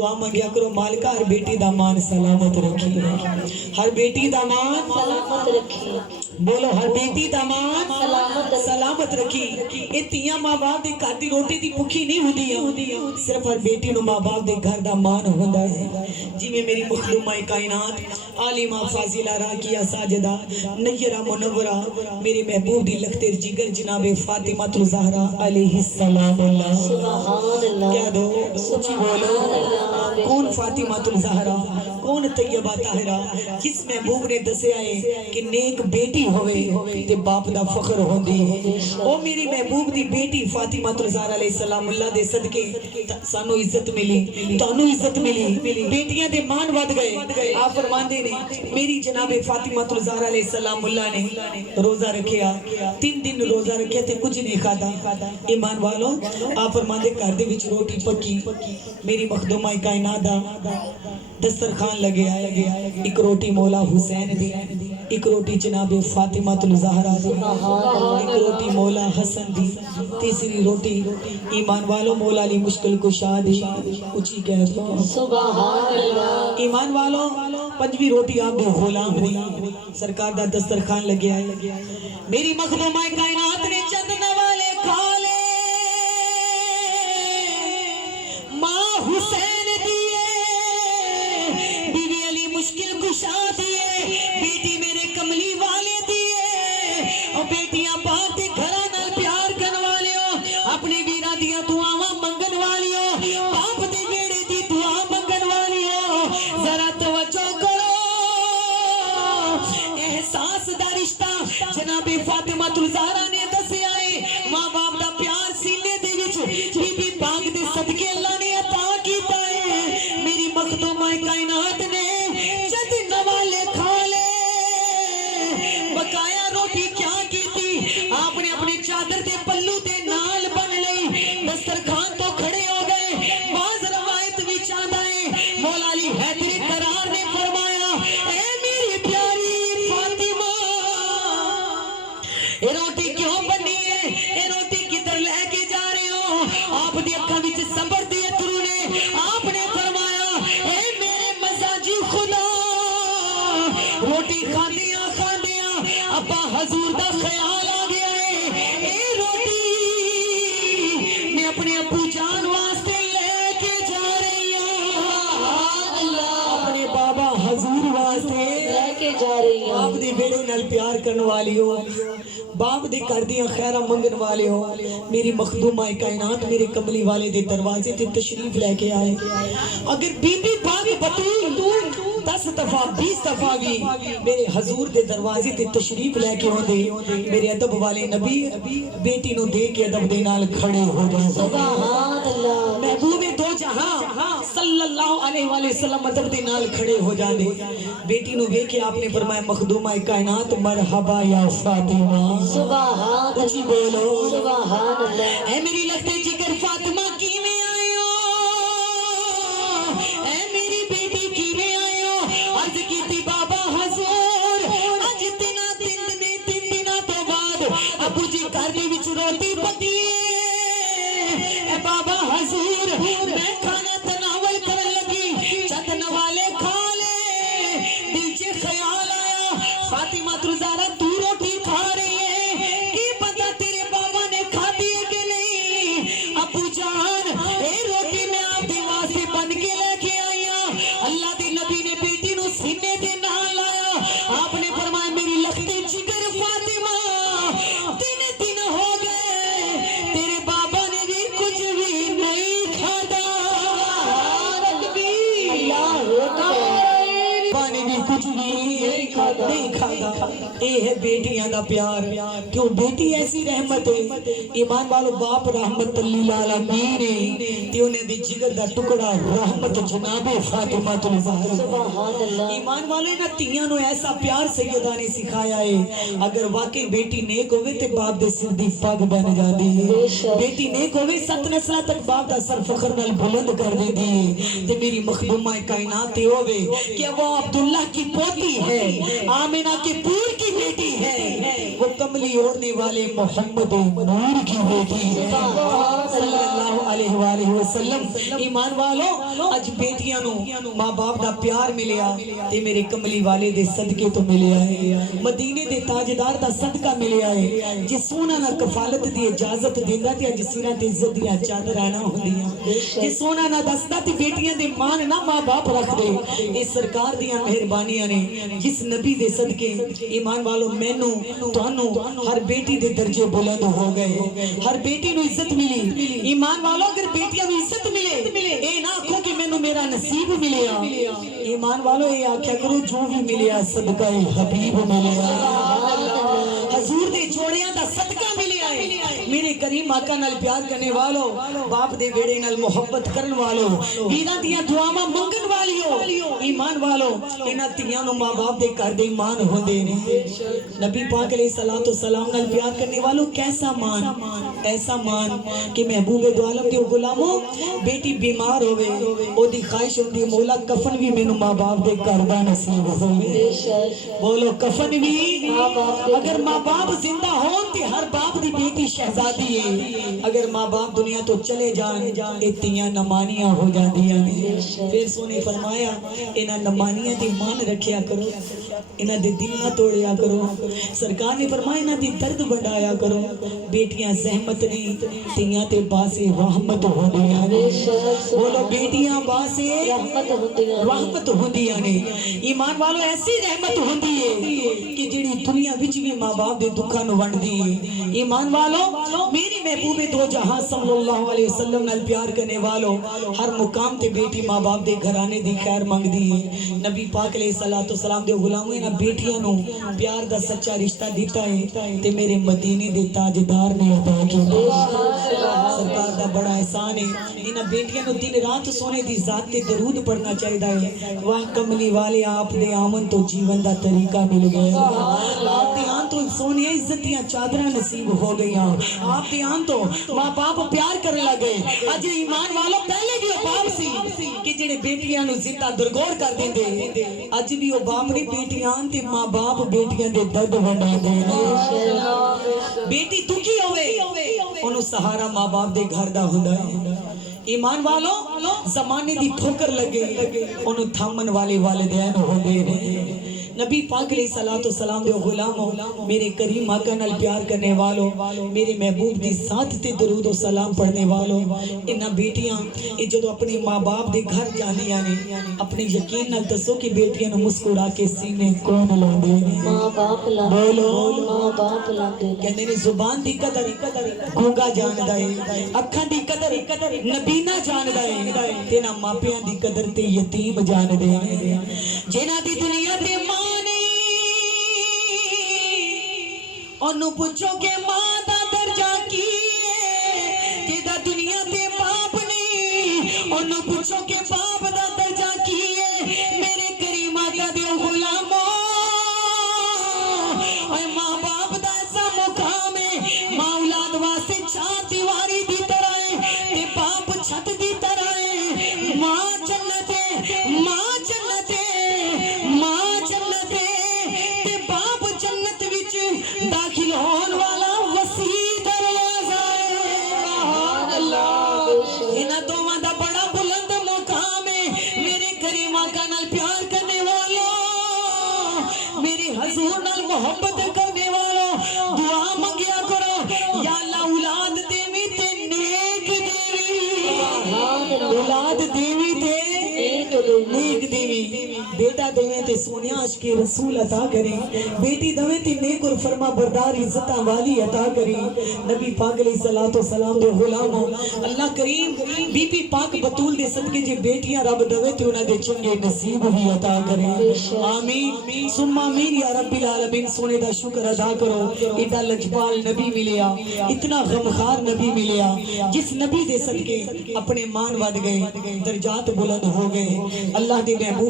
دعا مانگیا کرو مالکا ہر بیٹی دا مان سلامت رکھی، ہر بیٹی دا مان سلامت رکھی، بولو ہر بیٹی دا مان سلامت رکھی۔ اے تیاں ماں باپ دے گھر دی روٹی دی بھکھی نہیں ہوندیاں، صرف ہر بیٹی نو ماں باپ دے گھر دا مان ہوندا ہے۔ جی میں میری مخدومہ کائنات عالمہ فاضلہ راکیہ ساجدہ نیرہ منورہ میرے محبوب دی لختے جگر جناب فاطمہ الزہرا علیہ السلام اللہ سبحان اللہ، کیا دو سچی بولو کون فاطمہ الزہرا کون طیبہ طاہرہ جس محبوب نے دسے آئے کہ نیک بیٹی ہوئے تے باپ دا فخر ہوندی ہے۔ او میری محبوب دی بیٹی فاطمہ الزہرا علیہ السلام اللہ دے صدقے سانو عزت ملی، تانو عزت ملی، بیٹیاں دے مان ود گئے۔ آپ فرماندے نے میری جناب فاطمہ الزہرا علیہ السلام اللہ نے روزہ رکھیا، 3 دن روزہ رکھیا تے کچھ نہیں کھادا۔ ایمان والوں آپ فرماندے گھر دے وچ روٹی پکی، میری مخدومہ کائنات دا دسترخوان لگے آئے، ایک روٹی مولا حسین دی، ایک روٹی جناب فاطمہ الزہرا دی، ایک روٹی مولا حسن دی، تیسری روٹی ایمان والوں مولا علی مشکل کشا دی، اچھی کہہ دو سبحان اللہ، ایمان والوں پنجویں روٹی آپ دے غلام دی، سرکار دا دسترخوان لگے آئے۔ میری مخدومہ کائنات نے چند نوالے کھا لے، ماں حسین دیے، بیوی علی مشکل کشا دیے، بیٹی میرے کملی والے دیے، اور بیٹیاں باپ دے گھراں نال پیار کرن والے ہو، اپنے ویراں دیاں دعاواں منگن والی ہو، باپ دے بیڑے دی دعا منگن والی ہو، ذرا توجہ کرو، احساس دا رشتہ جناب فاطمہ الزہرا نے دسیا ہے، ماں باپ دا پیار سینے دے وچ بی بی پاک دے صدقے اللہ نے عطا کیتا ہے۔ میری مخدومہ کائنات نے چند نوالے کھا لے، بقایا روٹی کیا کیتی آپ نے اپنے چادر دے پلو دے نال بن لئی، دسترخوان تو کھڑے ہو گئے۔ بعض روایت وچ آندا ہے مولا علی حیدر قرار نے فرمایا اے میری پیاری فاطمہ اے روٹی کیوں بنی ہے، اے روٹی کدھر لے کے جا رہے ہو؟ آپ دی اکھاں وچ صبر دی اترو نے، آپ نے فرمایا اے میرے مزاجی خدا، روٹی کھاندیاں کھاندیاں ابا حضور دا خیال آ گیا ہے، اے روٹی میں اپنے ابو جان واسطے لے کے جا رہی ہوں، اپنے بابا حضور واسطے لے کے جا رہی ہوں، باپ دے بیڑے نال پیار کرن والی ہو، باپ دے گھر دیاں خیرہ منگن والے ہو۔ میری مخدومہ کائنات میرے کملی والے دے دروازے تے تشریف لے کے آئے۔ اگر بی بی پاک بطول 10 دفعہ 20 دفعہ بھی میرے حضور دے دروازے تے تشریف لے کے ہوں دے، میرے ادب والے نبی بیٹی نو دے کے ادب دے نال کھڑے ہو جائیں۔ سبحان اللہ، محبوب دو جہاں صلی اللہ علیہ وآلہ وسلم ادب دے نال کھڑے ہو جاندے۔ بیٹی نو ویکھے آپ نے فرمایا مخدومہ کائنات مرحبا یا فاطمہ، سبحان اچھی بولو سبحان اللہ، اے میری لگتے جگر فاطمہ کی میں آئے ہو، اے میری بیٹی کی میں آئے ہو؟ عرض کی تھی بابا حضور اج تین دنوں تو بعد ابو جی گھر دے وچ روٹی پکی ہے، اے بابا حضور میں کھانا تناول کرن لگی، چند نوالے کھا لے، دل چ خیال آیا فاطمہ الزہرا تو روٹی کھا رہی ہے، کی پتہ تیرے بابا نے کھادی ہے کہ نہیں؟ ابو جان اے روٹی میں آپ دی واسطے بن کے لے کے آئی ہوں۔ اللہ دے نبی نے بیٹی نو سینے دے نال لایا، آپ نے فرمایا میری لختے جگر فاطمہ 3 دن ہو گئے تیرے بابا نے بھی کچھ بھی نہیں کھادا، بابا نے بھی کچھ بھی نہیں کھادا۔ اے ہے بیٹیاں دا پیار، کیوں بیٹی ایسی رحمت ہے، ایمان والو باپ رحمت للعالمین ہے، تے انہیں دی جگر دا ٹکڑا رحمت جناب فاطمہ الزہرا۔ سبحان اللہ، ایمان والے نہ تیاں نو ایسا پیار سیدہ نے سکھایا ہے، اگر واقعی بیٹی نیک ہوئے تے باپ دے سر دی پگ بن جاندی ہے، بیٹی نیک ہوئے 7 نسلہ تک باپ دا سر فخر نال بلند کر دے دی، تے میری مخدومہ کائنات تے ہوئے کہ وہ عبداللہ کی پوتی ہے، آمنہ کے پور کی بیٹی ہے، وہ کملی اوڑھنے والے محمد نور کی بیٹی ہے صلی اللہ علیہ وآلہ وسلم ایمان والو اج بیٹیاں نو ماں باپ دا پیار ملیا تے میرے کملی والے دے صدقے تو ملیا ہے مدینے دے تاجدار دا صدقہ ملیا ہے جے سونا نہ کفالت دی اجازت دیندا تے اج سیراں تے عزت دیاں چادراں نہ ہوندیاں جے سونا نہ دسدا تے بیٹیاں دے مان نہ ماں باپ رکھ دے اے سرکار دیاں مہربانیاں نے جس نبی دے صدقے ایمان والو مینوں تانوں ہر بیٹی دے درجے بلند ہو گئے ہر بیٹی نو عزت ملی ایمان والو اگر بیٹیاں نو عزت ملے اے نہ آکھو کہ مینوں میرا نصیب ملیا ایمان والو اے آکھیا کرو جو بھی ملیا صدقہ حبیب ملیا حضور دے جوڑیاں دا صدقہ ملیا ہے میرے کریم آقا نال پیار کرنے والو باپ دے بیڑے نال محبت کرن والو ویراں دیاں دعاواں منگن والیو ایمان والو انہاں تیاں نو ماں باپ دے گھر دے ایمان ہوندے نے نبی پاک علیہ الصلوۃ والسلام نال پیار کرنے والو کیسا مان ایسا مان کہ محبوب دو عالم دے غلاموں بیٹی بیمار ہوے او دی خواہش ہوندی مولا کفن بھی مینوں ماں باپ دے گھر دا نصیب ہوے بولو کفن بھی اگر ماں باپ زندہ ہون تے ہر باپ دی بیٹی شہزادی ہے اگر ماں باپ دنیا تو چلے جان اتیاں نمانیاں ہو جاندیاں پھر سونے فرمایا انہاں نمانیاں دی مان رکھیا کرو انہاں دے دل نہ توڑیا کرو سرکار نے فرمایا انہاں دی درد بڑھایا کرو بیٹیاں زحمت نہیں تیاں تے باسے رحمت ہوندیاں بولو بیٹیاں باسے رحمت ہوندیاں نے ایمان والو ایسی رحمت ہوندی ہے کہ جڑی دنیا وچ بھی ماں باپ دے دکھاں نو ونڈدی ہے ایمان والو میری محبوب دو جہاں صلی اللہ علیہ وسلم نال پیار کرنے والو ہر مقام تے بیٹی ماں باپ دے گھرانے دی خیر منگدی ہے نبی پاک علیہ الصلوۃ والسلام دے غلاموں انہاں بیٹیاں نو پیار دا سچا رشتہ دیتا ہے تے میرے مدینے دے تاجدار نے عطا کیتا سرکار دا بڑا احسان ہے انہاں بیٹیاں نو دن رات سونے دی ذات تے درود پڑھنا چاہیدا ہے واہ کملی والے آپ دے آمن تو جیون دا طریقہ مل گیا آپ دے آن تو سونے عزت دیاں چادراں نصیب ہو گئیاں آپ دے آن تو ماں باپ پیار کرنے لگے اج ایمان والو پہلے بھی وہ باپ سی کہ جڑے بیٹیاں نو زندہ درگور کر دیندے اج بھی وہ باپ نے بیٹیاں تے ماں باپ بیٹیاں دے درد ونڈا دے بیٹی دکھی ہوے انہوں سہارا ماں باپ دے گھر دا ہوندا ہے ایمان والو زمانے دی ٹھوکر لگے انہوں تھامن والے والدین ہوندے نے نبی پاک علیہ الصلوۃ والسلام دے غلاموں میرے کریم آقا نال پیار کرنے والو میرے محبوب دی ساتھ تے درود و سلام پڑھنے والو انہاں بیٹیاں اے جدوں اپنے ماں باپ دے گھر جاندیاں نے اپنے یقین نال دسو کہ بیٹیاں نو مسکرا کے سینے کون لاندے نے ماں باپ لاندے ماں باپ لاندے کہندے نے زبان دی قدر گونگا جاندا ہے اکھاں دی قدر نبینا جاندا ہے تے نہ ماپیاں دی قدر تے یتیم جاندے نے جنہاں دی دنیا تے انہوں پوچھو کہ ماں دا درجہ کی ہے جیدہ دنیا تے باپ نہیں انہوں پوچھو کہ باپ دا درجہ کی ہے میرے کریم آقا دے غلاموں اے ماں باپ دا ایسا مقام ہے ماں اولاد واسطے چار دیواری دی طرح ہے تے باپ چھت دی طرح ہے ماں جنت ہے ماں جنت ہے ماں جنت ہے تے باپ جنت وچ داخل ہون والا وسیع دروازہ ہے سبحان اللہ انہاں دوواں دا بڑا بلند مقام ہے میرے کریم آقا نال پیار کرنے والوں میرے حضور نال محبت کرنے والوں دعا منگیا کرو یا اللہ اولاد دیوی تے نیک دیوی اولاد دیوی تے نیک دیوی بیٹا دویں تے سونیا عشق رسول عطا کریں بیٹی دویں تے نیک اور فرما بردار عزتاں والی عطا کریں نبی پاک علیہ الصلوۃ والسلام دے غلاموں اللہ کریم بی بی پاک بطول دے صدقے جے بیٹیاں رب دویں تے انہاں دے چنگے نصیب بھی عطا کریں آمین ثم آمین یا رب العالمین سونے دا شکر ادا کرو ایڈا لجپال نبی ملیا اتنا غمخار نبی ملیا جس نبی دے صدقے اپنے مان ود گئے درجات بلند ہو گئے اللہ دے محبوب